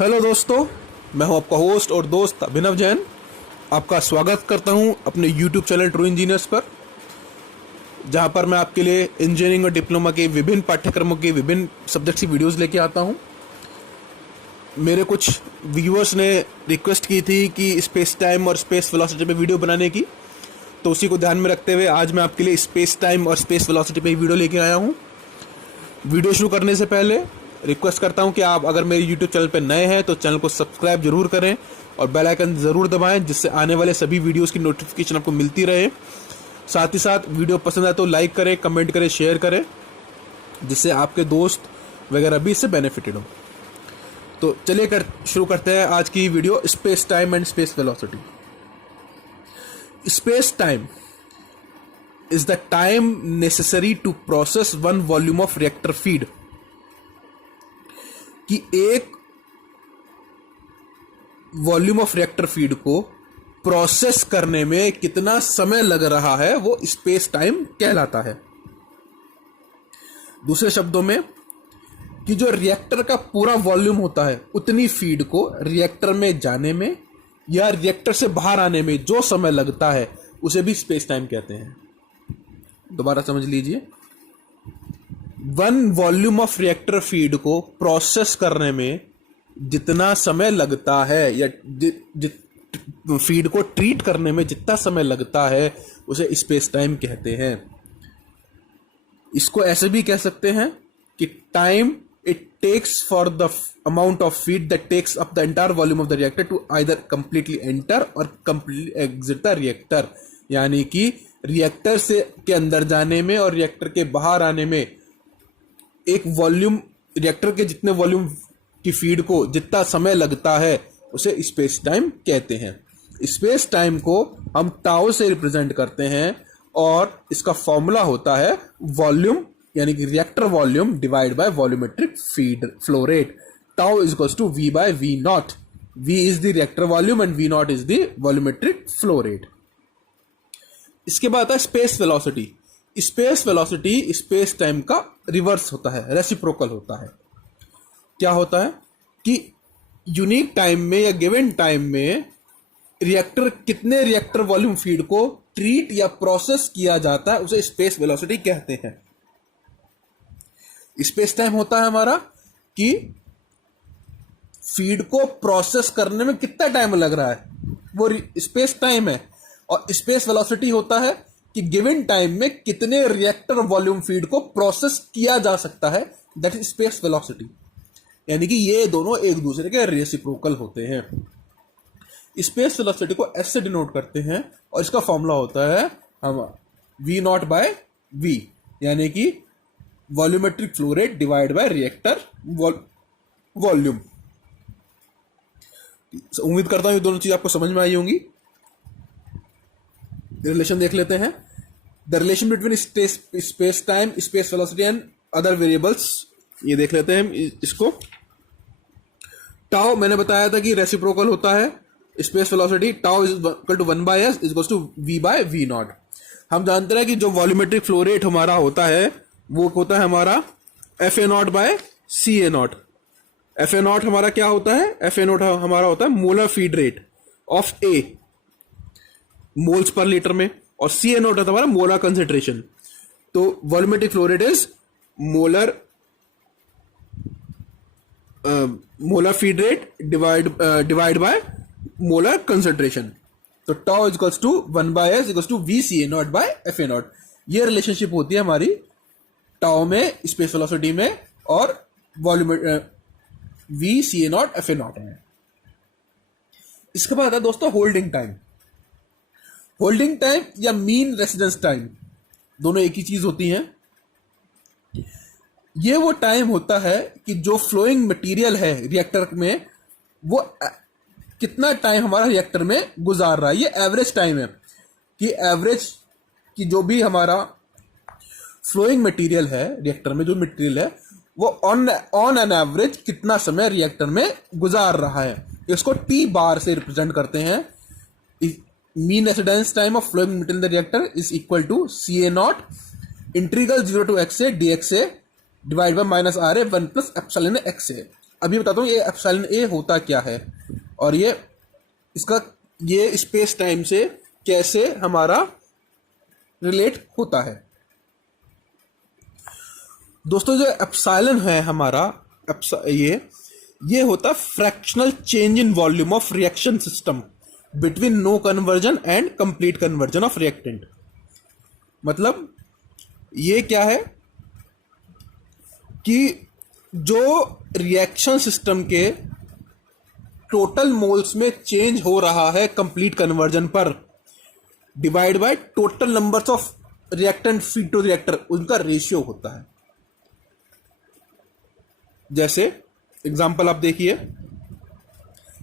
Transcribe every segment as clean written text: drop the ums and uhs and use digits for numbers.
Hello दोस्तों, मैं हूं आपका होस्ट और दोस्त अभिनव जैन। आपका स्वागत करता हूं अपने यूट्यूब चैनल ट्रू इंजीनियर्स पर, जहां पर मैं आपके लिए इंजीनियरिंग और डिप्लोमा के विभिन्न पाठ्यक्रमों के विभिन्न सब्जेक्ट्स की वीडियोस लेके आता हूं। मेरे कुछ व्यूअर्स ने रिक्वेस्ट की थी कि स्पेस टाइम और स्पेस वेलोसिटी पे वीडियो बनाने की, तो उसी को ध्यान में रखते हुए आज मैं आपके लिए स्पेस टाइम और स्पेस वेलोसिटी पे वीडियो लेके आया हूँ। वीडियो शुरू करने से पहले रिक्वेस्ट करता हूं कि आप अगर मेरे YouTube चैनल पर नए हैं तो चैनल को सब्सक्राइब जरूर करें और बेल आइकन जरूर दबाएं, जिससे आने वाले सभी वीडियोस की नोटिफिकेशन आपको मिलती रहे। साथ ही साथ वीडियो पसंद आए तो लाइक करें, कमेंट करें, शेयर करें, जिससे आपके दोस्त वगैरह भी इससे बेनिफिटेड हो। तो चलिए शुरू करते हैं आज की video, space time and space velocity. Space time is the time necessary to process one volume of reactor feed, कि एक वॉल्यूम ऑफ रिएक्टर फीड को प्रोसेस करने में कितना समय लग रहा है वो स्पेस टाइम कहलाता है। दूसरे शब्दों में कि जो रिएक्टर का पूरा वॉल्यूम होता है उतनी फीड को रिएक्टर में जाने में या रिएक्टर से बाहर आने में जो समय लगता है उसे भी स्पेस टाइम कहते हैं। दोबारा समझ लीजिए, one volume of reactor feed को प्रोसेस करने में जितना समय लगता है या फीड को ट्रीट करने में जितना समय लगता है उसे स्पेस टाइम कहते हैं। इसको ऐसे भी कह सकते हैं कि time it takes for the amount of feed that takes up the entire volume of the reactor to either completely enter और कंप्लीटली एग्जिट द रिएक्टर, यानी कि रिएक्टर से के अंदर जाने में और रिएक्टर के बाहर आने में एक वॉल्यूम, रिएक्टर के जितने वॉल्यूम की फीड को जितना समय लगता है उसे स्पेस टाइम कहते हैं। स्पेस टाइम को हम टाउ से रिप्रेजेंट करते हैं और इसका फॉर्मूला होता है वॉल्यूम, यानी कि reactor volume divide by volumetric feed flow rate. Tau is equals to V by V naught. V is the reactor volume and V naught is the volumetric flow rate. इसके बाद आता है space velocity. Space velocity space time का reverse होता है, reciprocal होता है। क्या होता है कि यूनिक टाइम में या गिवन टाइम में रिएक्टर कितने रिएक्टर वॉल्यूम फीड को ट्रीट या प्रोसेस किया जाता है उसे स्पेस वेलोसिटी कहते हैं। स्पेस टाइम होता है हमारा कि फीड को प्रोसेस करने में कितना टाइम लग रहा है, वो स्पेस टाइम है। और स्पेस वेलोसिटी होता है कि गिवन टाइम में कितने रिएक्टर वॉल्यूम फीड को प्रोसेस किया जा सकता है, दैट इज स्पेस वेलोसिटी। यानी कि ये दोनों एक दूसरे के रेसिप्रोकल होते हैं। स्पेस वेलोसिटी को एस से डिनोट करते हैं और इसका फॉर्मूला होता है हम वी नॉट बाय वी, यानी कि volumetric flow rate divide bye reactor volume. उम्मीद करता हूं ये दोनों चीज आपको समझ में आई होंगी। रिलेशन देख लेते हैं। The relation between space time, space velocity and other variables, ये देख लेते हैं इसको। टाउ मैंने बताया था कि रेसिप्रोकल होता है space velocity. Tau is equal to 1 by S is equal to V by V naught. हम जानते हैं कि जो वॉल्यूमेट्रिक फ्लो रेट हमारा होता है वो होता है हमारा F A naught by C A naught. F A naught हमारा क्या होता है? एफ ए नॉट हमारा होता है molar feed rate of A moles per litre में, और सी ए नॉट है हमारा मोलर कंसेंट्रेशन। तो volumetric flow rate is molar feed rate divide by molar concentration. तो tau is equals to 1 by S equals to V C A naught by F A naught. ये relationship होती है हमारी tau में, space velocity में, और volume V C A naught F A not में। इसके बाद है दोस्तों होल्डिंग टाइम। होल्डिंग टाइम या मीन रेसिडेंस टाइम, दोनों एक ही चीज होती हैं। ये वो टाइम होता है कि जो फ्लोइंग मटेरियल है रिएक्टर में वो कितना टाइम हमारा रिएक्टर में गुजार रहा है। ये एवरेज टाइम है कि एवरेज की जो भी हमारा फ्लोइंग मटेरियल है रिएक्टर में, जो मटेरियल है वो ऑन एन एवरेज कितना समय रिएक्टर में गुजार रहा है। इसको टी बार से रिप्रेजेंट करते हैं। Mean residence time of flowing material in the reactor is equal to C A naught integral 0 to x a dx a divide by minus R A 1 plus epsilon X A. अभी बताता हूँ ये epsilon ए होता क्या है और ये space time से कैसे हमारा रिलेट होता है। दोस्तों जो एप्सिलॉन है हमारा ये होता fractional change in volume of reaction system between no conversion and complete conversion of reactant. मतलब ये क्या है कि जो रिएक्शन सिस्टम के टोटल मोल्स में चेंज हो रहा है कंप्लीट कन्वर्जन पर, divide by total numbers of reactant feed to reactor, उनका रेशियो होता है। जैसे एग्जांपल आप देखिए,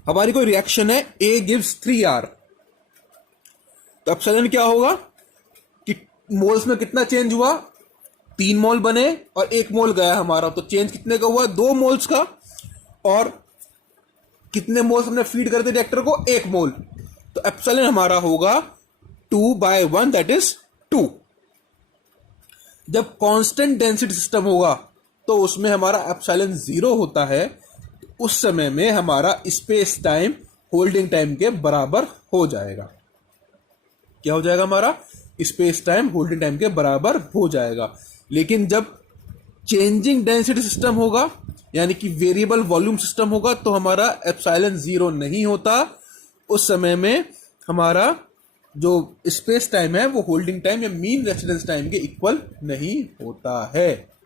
हमारी कोई रिएक्शन है A गिव्स 3R, तो एप्सिलॉन क्या होगा कि मोल्स में कितना चेंज हुआ, 3 मोल बने और 1 मोल गया हमारा, तो चेंज कितने का हुआ, 2 मोल्स का। और कितने मोल्स हमने फीड कर दिए रिएक्टर को, 1 मोल, तो एप्सिलॉन हमारा होगा 2/1 दैट इज 2। जब कांस्टेंट डेंसिटी सिस्टम होगा तो उसमें हमारा एप्सिलॉन 0 होता है, उस समय में हमारा स्पेस टाइम होल्डिंग टाइम के बराबर हो जाएगा। क्या हो जाएगा, हमारा स्पेस टाइम होल्डिंग टाइम के बराबर हो जाएगा। लेकिन जब चेंजिंग डेंसिटी सिस्टम होगा यानी कि वेरिएबल वॉल्यूम सिस्टम होगा तो हमारा एप्सिलॉन 0 नहीं होता। उस समय में हमारा जो स्पेस टाइम है वो होल्डिंग टाइम या मीन रेसिडेंस टाइम के इक्वल नहीं होता है।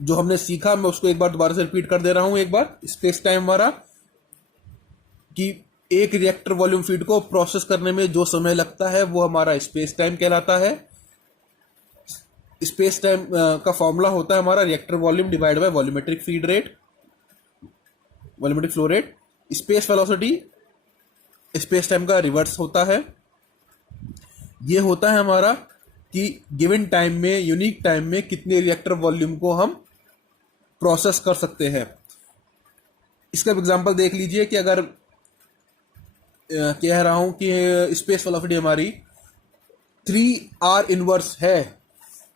जो हमने सीखा मैं उसको एक बार दोबारा से रिपीट कर दे रहा हूं। एक बार स्पेस टाइम हमारा कि एक रिएक्टर वॉल्यूम फीड को प्रोसेस करने में जो समय लगता है वो हमारा स्पेस टाइम कहलाता है। स्पेस टाइम का फॉर्मूला होता है हमारा reactor volume divide by volumetric feed rate, volumetric flow rate. Space velocity space time का रिवर्स होता है। ये होता है हमारा कि गिवन टाइम में, यूनिक टाइम में कितने रिएक्टर वॉल्यूम को हम प्रोसेस कर सकते हैं। इसका एग्जांपल देख लीजिए कि अगर कह रहा हूं कि स्पेस वेलोसिटी हमारी 3R इनवर्स है,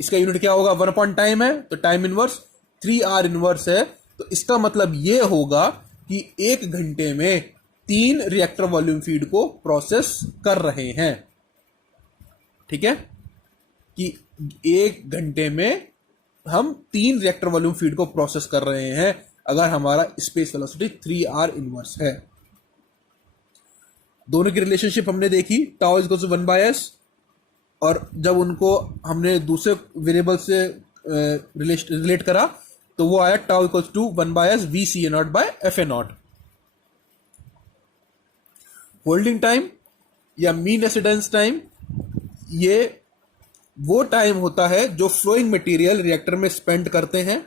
इसका यूनिट क्या होगा, 1 अपॉन टाइम है, तो टाइम इनवर्स 3R इनवर्स है, तो इसका मतलब ये होगा कि 1 घंटे में 3 रिएक्टर वॉल्यूम फीड को प्रोसेस कर रहे हैं। ठीक है, कि 1 घंटे में हम 3 रिएक्टर वॉल्यूम फीड को प्रोसेस कर रहे हैं अगर हमारा स्पेस वेलोसिटी 3R इनवर्स है। दोनों की रिलेशनशिप हमने देखी, tau is equal to 1/s, और जब उनको हमने दूसरे वेरिएबल से रिलेट करा तो वो आया tau equal to 1/s VCA0/FA0। Holding time या मीन रेसिडेंस टाइम ये वो टाइम होता है जो फ्लोइंग मटेरियल रिएक्टर में स्पेंड करते हैं।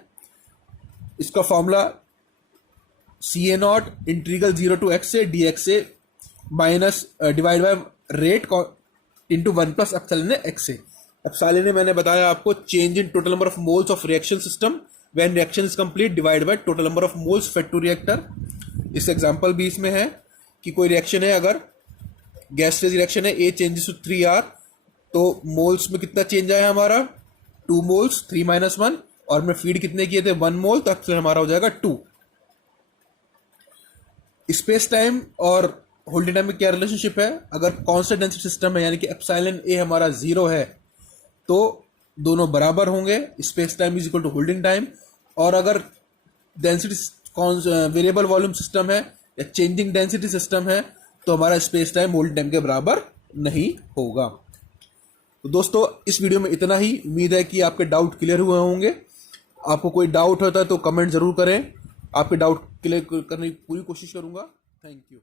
इसका formula CA0 integral 0 to x से dx से minus divide by rate into 1 plus epsilon x से। एप्सिलॉन मैंने बताया आपको change in total number of moles of reaction system when reaction is complete divide by total number of moles fed to reactor. इस example भी इसमें है कि कोई रिएक्शन है, अगर गैस फेज रिएक्शन है, A चेंजेस टू 3R, तो मोल्स में कितना चेंज आया हमारा 2 मोल्स 3 - 1, और हमने फीड कितने किए थे 1 मोल, तो एप्सिलॉन हमारा हो जाएगा 2। स्पेस टाइम और होल्डिंग टाइम में क्या रिलेशनशिप है, अगर कांस्टेंट डेंसिटी सिस्टम है यानी कि एप्सिलॉन A हमारा 0 है तो दोनों बराबर होंगे, space time is equal to holding time. और अगर डेंसिटी वेरिएबल वॉल्यूम सिस्टम है या चेंजिंग डेंसिटी सिस्टम है तो हमारा स्पेस टाइम होल्डिंग टाइम के बराबर नहीं होगा। तो दोस्तों इस वीडियो में इतना ही। उम्मीद है कि आपके डाउट क्लियर हुए होंगे। आपको कोई डाउट होता है तो कमेंट जरूर करें, आपके डाउट क्लियर करने की पूरी कोशिश करूंगा। Thank you.